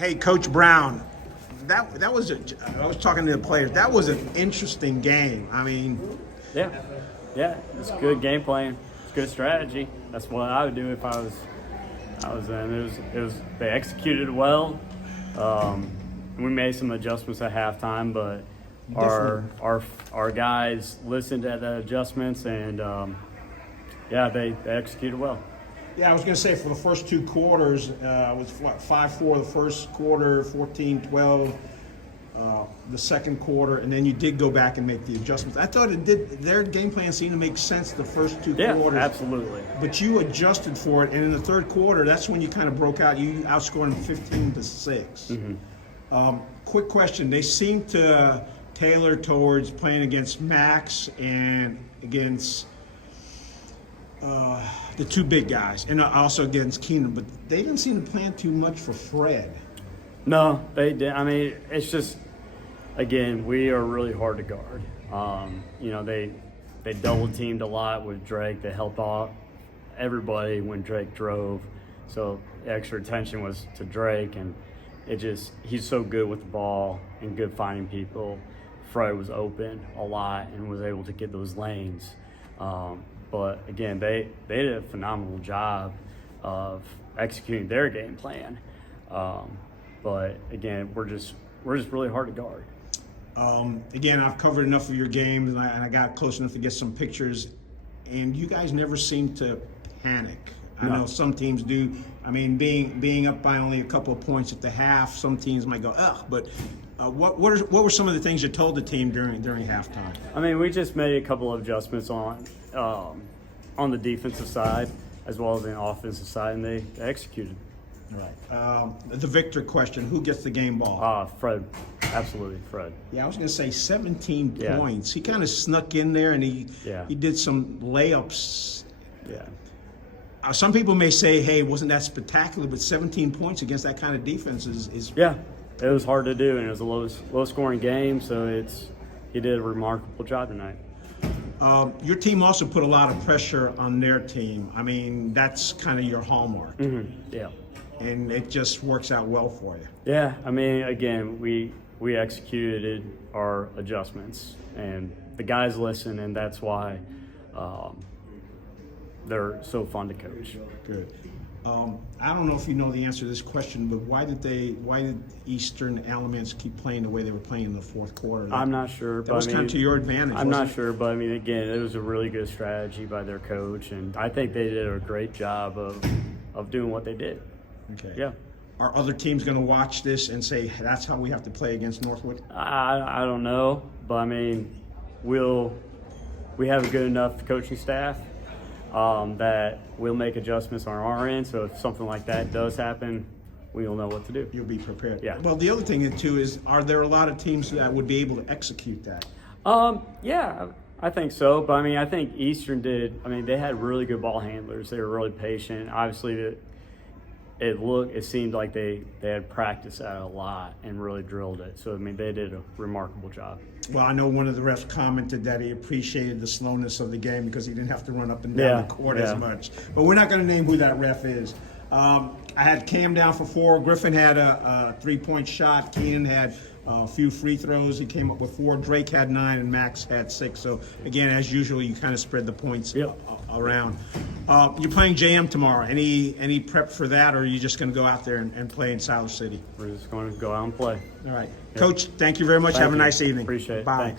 Hey, Coach Brown, that was I was talking to the players. That was an interesting game. I mean, yeah, it's good game plan. It's good strategy. That's what I would do if I was in. They executed well. We made some adjustments at halftime, but our guys listened to the adjustments and they executed well. yeah, I was going to say for the first two quarters, it was 5-4 the first quarter, 14-12 the second quarter, and then you did go back and make the adjustments. I thought their game plan seemed to make sense the first two quarters. Yeah, absolutely. But you adjusted for it, and in the third quarter, that's when you kind of broke out. You outscored them 15-6. Mm-hmm. Quick question: they seem to tailor towards playing against Max and against the two big guys, and also against Keenan, but they didn't seem to plan too much for Fred. No, they did. I mean, it's just, again, we are really hard to guard. They double teamed a lot with Drake. They helped out everybody when Drake drove, so the extra attention was to Drake, and he's so good with the ball and good finding people. Fred was open a lot and was able to get those lanes. But again, they did a phenomenal job of executing their game plan. But again, we're just really hard to guard. Again, I've covered enough of your games, and I got close enough to get some pictures, and you guys never seem to panic. I know some teams do. I mean, being up by only a couple of points at the half, some teams might go, ugh. But what were some of the things you told the team during halftime? I mean, we just made a couple of adjustments on the defensive side as well as the offensive side, and they executed. Right. The Victor question: who gets the game ball? Fred, absolutely, Fred. Yeah, I was going to say 17 points. He kind of snuck in there, and he did some layups. Yeah. Some people may say, "Hey, wasn't that spectacular?" But 17 points against that kind of defense is yeah. It was hard to do, and it was a low scoring game. So he did a remarkable job tonight. Your team also put a lot of pressure on their team. I mean, that's kind of your hallmark. Mm-hmm. Yeah. And it just works out well for you. Yeah, I mean, again, we executed our adjustments, and the guys listen, and that's why they're so fun to coach. Good. I don't know if you know the answer to this question, but why did Eastern Alamance keep playing the way they were playing in the fourth quarter? I'm not sure. That was kind of to your advantage. I'm not sure, but I mean, again, it was a really good strategy by their coach, and I think they did a great job of doing what they did. Okay. Yeah. Are other teams going to watch this and say that's how we have to play against Northwood? I don't know, but I mean, we have a good enough coaching staff that we'll make adjustments on our end. So if something like that does happen, we'll know what to do. You'll be prepared. Yeah. Well, the other thing too is, are there a lot of teams that would be able to execute that? Yeah, I think so. But I mean, I think Eastern did. I mean, they had really good ball handlers. They were really patient. Obviously, it seemed like they had practiced at it a lot and really drilled it. So I mean, they did a remarkable job. Well, I know one of the refs commented that he appreciated the slowness of the game because he didn't have to run up and down the court as much. But we're not going to name who that ref is. I had Cam down for 4. Griffin had a 3-point shot. Keenan had a few free throws. He came up with 4. Drake had 9, and Max had 6. So again, as usual, you kind of spread the points around. You're playing JM tomorrow. Any prep for that, or are you just going to go out there and play in Siler City? We're just going to go out and play. All right. Coach, thank you very much. Have a nice evening. Appreciate it. Bye. Thanks.